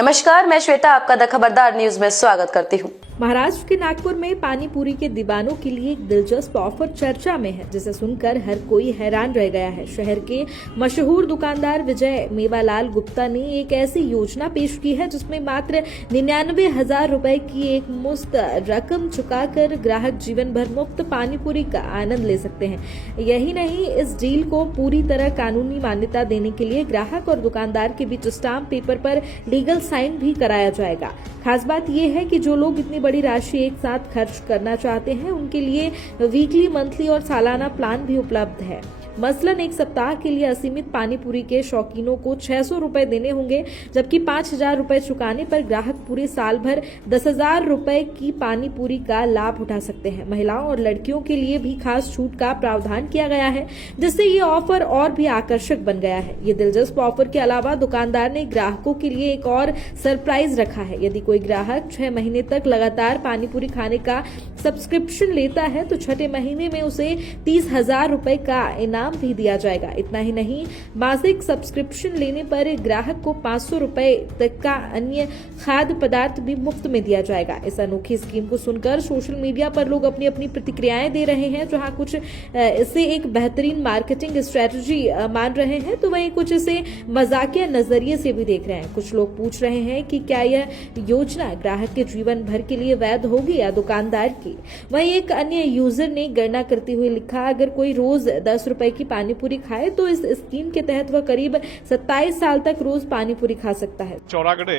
नमस्कार, मैं श्वेता आपका द खबरदार न्यूज में स्वागत करती हूँ। महाराष्ट्र के नागपुर में पानी पूरी के दीवानों के लिए एक दिलचस्प ऑफर चर्चा में है, जिसे सुनकर हर कोई हैरान रह गया है। शहर के मशहूर दुकानदार विजय मेवालाल गुप्ता ने एक ऐसी योजना पेश की है जिसमें मात्र 99,000 रुपए की एक मुश्त रकम चुकाकर ग्राहक जीवन भर मुफ्त पानी पूरी का आनंद ले सकते हैं। यही नहीं, इस डील को पूरी तरह कानूनी मान्यता देने के लिए ग्राहक और दुकानदार के बीच स्टाम्प पेपर पर लीगल साइन भी कराया जाएगा। खास बात यह है कि जो लोग इतनी बड़ी राशि एक साथ खर्च करना चाहते हैं, उनके लिए वीकली, मंथली और सालाना प्लान भी उपलब्ध है। मसलन एक सप्ताह के लिए असीमित पानी पूरी के शौकीनों को 600 रुपए देने होंगे, जबकि 5,000 रुपए चुकाने पर ग्राहक पूरे साल भर 10,000 रुपए की पानी पूरी का लाभ उठा सकते हैं। महिलाओं और लड़कियों के लिए भी खास छूट का प्रावधान किया गया है, जिससे ये ऑफर और भी आकर्षक बन गया है। ये दिलचस्प ऑफर के अलावा दुकानदार ने ग्राहकों के लिए एक और सरप्राइज रखा है। यदि कोई ग्राहक 6 महीने तक लगातार पानी पूरी खाने का सब्सक्रिप्शन लेता है तो छठे महीने में उसे 30,000 रुपए का इनाम भी दिया जाएगा। इतना ही नहीं, मासिक सब्सक्रिप्शन लेने पर ग्राहक को 500 रुपए तक का अन्य खाद्य पदार्थ भी मुफ्त में दिया जाएगा। इस अनोखी स्कीम को सुनकर सोशल मीडिया पर लोग अपनी अपनी प्रतिक्रियाएं दे रहे हैं। जहां कुछ इसे एक बेहतरीन मार्केटिंग स्ट्रेटजी मान रहे हैं, तो वहीं कुछ इसे मजाकिया नजरिए से भी देख रहे हैं। कुछ लोग पूछ रहे हैं कि क्या यह योजना ग्राहक के जीवन भर के लिए वैध होगी या दुकानदार की। वहीं एक अन्य यूजर ने गणना करते हुए लिखा, अगर कोई रोज 10 रुपए की पानी पूरी खाए तो इस स्कीम के तहत वह करीब 27 साल तक रोज पानी पूरी खा सकता है। चौरागढ़े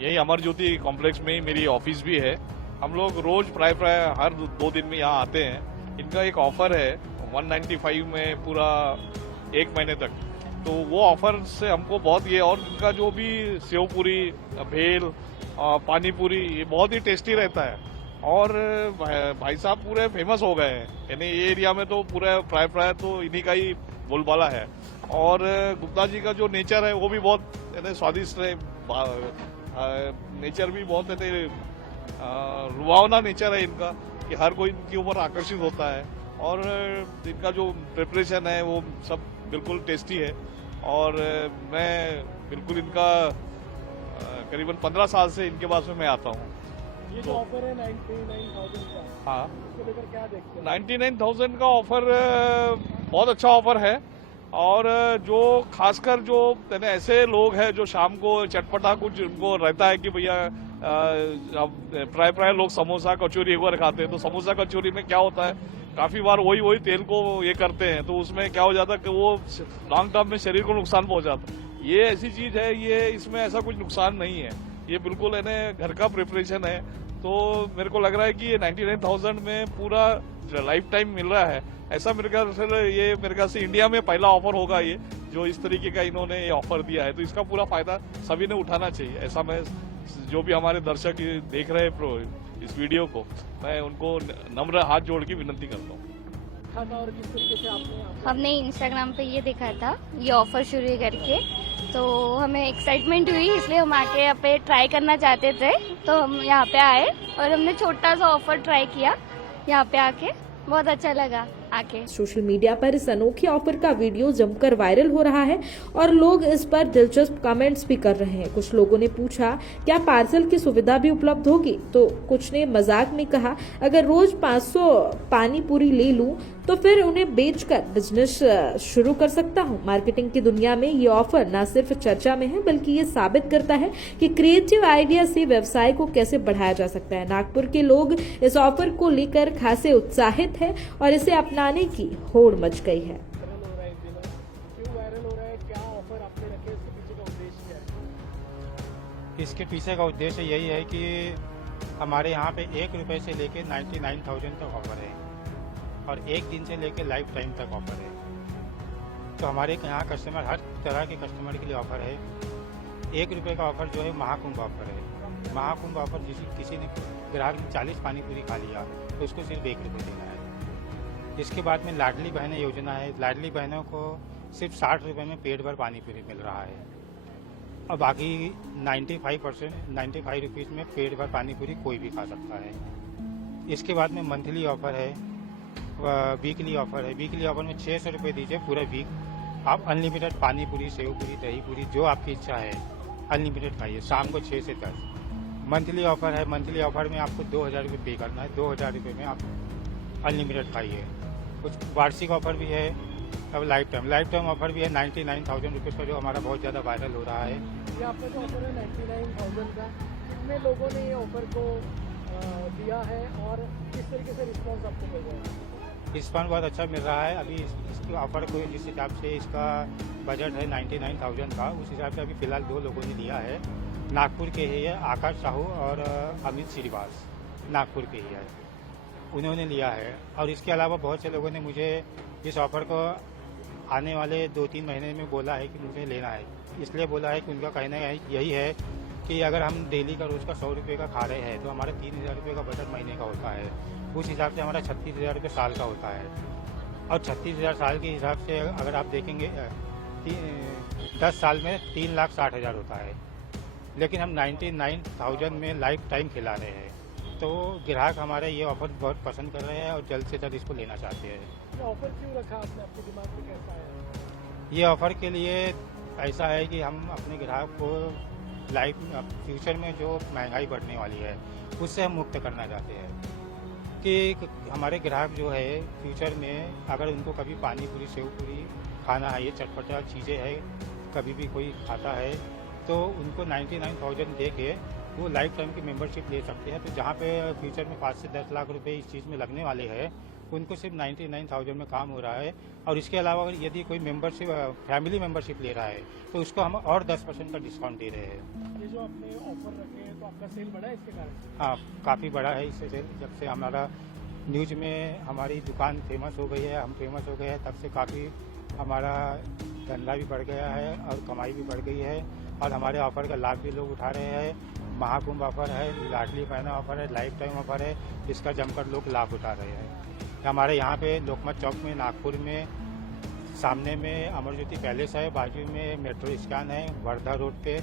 यही अमर ज्योति कॉम्प्लेक्स में ही मेरी ऑफिस भी है। हम लोग रोज प्राय हर 2 दिन में यहाँ आते हैं। इनका एक ऑफर है 195 में पूरा 1 महीने तक, तो वो ऑफर से हमको बहुत ये, और इनका जो भी सेव पूरी, भेल, पानी पूरी, ये बहुत ही टेस्टी रहता है। और भाई साहब पूरे फेमस हो गए हैं, यानी ये एरिया में तो पूरा प्राय तो इन्हीं का ही बोलबाला है। और गुप्ता जी का जो नेचर है वो भी बहुत स्वादिष्ट है, नेचर भी बहुत रुआवना नेचर है इनका, कि हर कोई इनके ऊपर आकर्षित होता है। और इनका जो प्रिपरेशन है वो सब बिल्कुल टेस्टी है। और मैं बिल्कुल इनका करीबन 15 साल से इनके पास में मैं आता हूँ। ये जो ऑफर है 99,000 का, हाँ, उसको लेकर क्या देखते हैं? 99,000 का ऑफर बहुत अच्छा ऑफर है। और जो खासकर जो ऐसे लोग हैं जो शाम को चटपटा कुछ उनको रहता है कि भैया प्राय लोग समोसा कचौरी एक बार खाते हैं, तो समोसा कचौरी में क्या होता है, काफी बार वही तेल को ये करते हैं, तो उसमें क्या हो जाता है कि वो लॉन्ग टर्म में शरीर को नुकसान पहुंचाता है। ये ऐसी चीज है, ये इसमें ऐसा कुछ नुकसान नहीं है, ये बिल्कुल है ना घर का प्रिपरेशन है। तो मेरे को लग रहा है कि ये 99,000 में पूरा लाइफ टाइम मिल रहा है। ऐसा मेरे ख्याल से ये मेरे ख्याल से इंडिया में पहला ऑफर होगा ये, जो इस तरीके का इन्होंने ये ऑफर दिया है। तो इसका पूरा फायदा सभी ने उठाना चाहिए। ऐसा मैं, जो भी हमारे दर्शक देख रहे हैं इस वीडियो को, मैं उनको नम्र हाथ जोड़ के विनती करता हूँ। और किस तरीके से हमने इंस्टाग्राम पे ये देखा था, ये ऑफर शुरू है करके, तो हमें एक्साइटमेंट हुई, इसलिए हम आके यहाँ पे ट्राई करना चाहते थे। तो हम यहाँ पे आए और हमने छोटा सा ऑफर ट्राई किया। यहाँ पे आके बहुत अच्छा लगा आके। सोशल मीडिया पर इस अनोखे ऑफर का वीडियो जमकर वायरल हो रहा है और लोग इस पर दिलचस्प कमेंट्स भी कर रहे हैं। कुछ लोगों ने पूछा, क्या पार्सल की सुविधा भी उपलब्ध होगी? तो कुछ ने मजाक में कहा, अगर रोज 500 पानी पूरी ले लूं तो फिर उन्हें बेचकर बिजनेस शुरू कर सकता हूं। मार्केटिंग की दुनिया में ये ऑफर न सिर्फ चर्चा में है, बल्कि ये साबित करता है कि क्रिएटिव आइडिया से व्यवसाय को कैसे बढ़ाया जा सकता है। नागपुर के लोग इस ऑफर को लेकर खासे उत्साहित हैं और इसे अपनाने की होड़ मच गई है। क्यों वायरल हो रहा है? क्या ऑफर आपने रखे? इसके पीछे का उद्देश्य क्या है? इसके पीछे का उद्देश्य यही है कि हमारे यहाँ पे 1 रुपए से लेके 99,000 तक ऑफर है और 1 दिन से लेके लाइफ टाइम तक ऑफर है। तो हमारे यहाँ कस्टमर, हर तरह के कस्टमर के लिए ऑफर है। 1 रुपए का ऑफर जो है महाकुंभ ऑफर है। महाकुंभ ऑफर किसी ने ग्राहक ने 40 पानी पूरी खा लिया तो उसको सिर्फ 1 रुपये देना है। इसके बाद में लाडली बहनें योजना है। लाडली बहनों को सिर्फ 60 रुपये में पेट भर पानी पूरी मिल रहा है और बाकी 95 रुपीज़ में पेट भर पानी पूरी कोई भी खा सकता है। इसके बाद में मंथली ऑफर है, वीकली ऑफर है। वीकली ऑफर में 600 रुपये दीजिए, पूरा वीक आप अनलिमिटेड पानी पूरी, सेव पूरी, दही पूरी, जो आपकी इच्छा है अनलिमिटेड खाइए शाम को 6 से 10। मंथली ऑफर है, मंथली ऑफर में आपको 2,000 रुपये पे करना है, 2,000 रुपये में आप अनलिमिटेड खाइए। कुछ वार्षिक ऑफर भी है, अब लाइफ टाइम ऑफर भी है 99,000 रुपीज़ का, जो हमारा बहुत ज़्यादा वायरल हो रहा है। ये आपका जो ऑफर है 99,000 का, कितने लोगों ने ये ऑफर को दिया है और किस तरीके से रिस्पॉन्स आपको मिल रहा है? रिस्पॉन्स बहुत अच्छा मिल रहा है। अभी इसके ऑफर को जिस हिसाब से इसका बजट है 99,000 का, उस हिसाब से अभी फ़िलहाल 2 लोगों ने लिया है। नागपुर के ही है, आकाश साहू और अमित श्रीवास, नागपुर के ही है, उन्होंने लिया है। और इसके अलावा बहुत से लोगों ने मुझे इस ऑफ़र को आने वाले 2-3 महीने में बोला है कि मुझे लेना है। इसलिए बोला है कि उनका कहना यही है कि अगर हम डेली का रोज़ का 100 रुपये का खा रहे हैं तो हमारा 3,000 रुपये का बजट महीने का होता है। उस हिसाब से हमारा 36,000 रुपये साल का होता है। और 36,000 साल के हिसाब से अगर आप देखेंगे 10 साल में 3,60,000 होता है। लेकिन हम 99,000 में लाइफ टाइम खिला रहे हैं, तो ग्राहक हमारे ये ऑफ़र बहुत पसंद कर रहे हैं और जल्द से जल्द इसको लेना चाहते हैं। ये ऑफर क्यों रखा आपने, आपके दिमाग में कैसा है? ये ऑफ़र के लिए ऐसा है कि हम अपने ग्राहक को लाइफ फ्यूचर में जो महंगाई बढ़ने वाली है उससे हम मुक्त करना चाहते हैं कि हमारे ग्राहक जो है फ्यूचर में अगर उनको कभी पानी पूरी सेव पूरी खाना है, ये चटपटा चीज़ें हैं, कभी भी कोई खाता है तो उनको 99,000 दे के वो लाइफ टाइम की मेंबरशिप ले सकते हैं। तो जहाँ पे फ्यूचर में 5 से 10 लाख रुपए इस चीज़ में लगने वाले हैं, उनको सिर्फ 99,000 में काम हो रहा है। और इसके अलावा अगर यदि कोई मेंबरशिप फैमिली मेंबरशिप ले रहा है तो उसको हम और 10% का डिस्काउंट दे रहे हैं। ये जो आपने ऑफर रखे हैं तो आपका सेल बढ़ा है इसके कारण? हाँ, काफ़ी बड़ा है इससे सेल। जब से हमारा न्यूज़ में हमारी दुकान फेमस हो गई है, हम फेमस हो गए हैं, तब से काफ़ी हमारा धंधा भी बढ़ गया है और कमाई भी बढ़ गई है। और हमारे ऑफ़र का लाभ भी लोग उठा रहे हैं। महाकुंभ ऑफ़र है, लाडली बहना ऑफ़र है, लाइफ टाइम ऑफ़र है, इसका जमकर लोग लाभ उठा रहे हैं। हमारे यहाँ पे लोकमत चौक में, नागपुर में, सामने में अमर ज्योति पैलेस है, बाजू में मेट्रो स्टैंड है, वर्धा रोड पे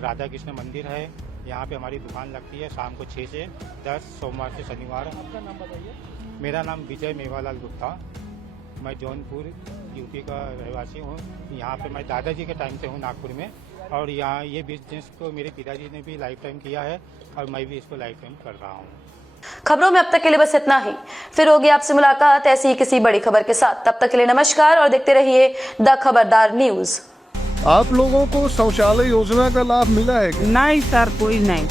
राधा कृष्ण मंदिर है। यहाँ पे हमारी दुकान लगती है शाम को 6 से 10, सोमवार से शनिवार। आपका नाम बताइए। मेरा नाम विजय मेवालाल गुप्ता, मैं जौनपुर यूपी का रहवासी हूँ। यहाँ पे मैं दादाजी के टाइम से हूँ नागपुर में, और यहाँ ये बिजनेस को मेरे पिताजी ने भी लाइफ टाइम किया है और मैं भी इसको लाइफ टाइम कर रहा हूँ। खबरों में अब तक के लिए बस इतना ही। फिर होगी आपसे मुलाकात ऐसी ही किसी बड़ी खबर के साथ। तब तक के लिए नमस्कार और देखते रहिए द खबरदार न्यूज। आप लोगों को शौचालय योजना का लाभ मिला है क्या? नहीं सर, कोई नहीं।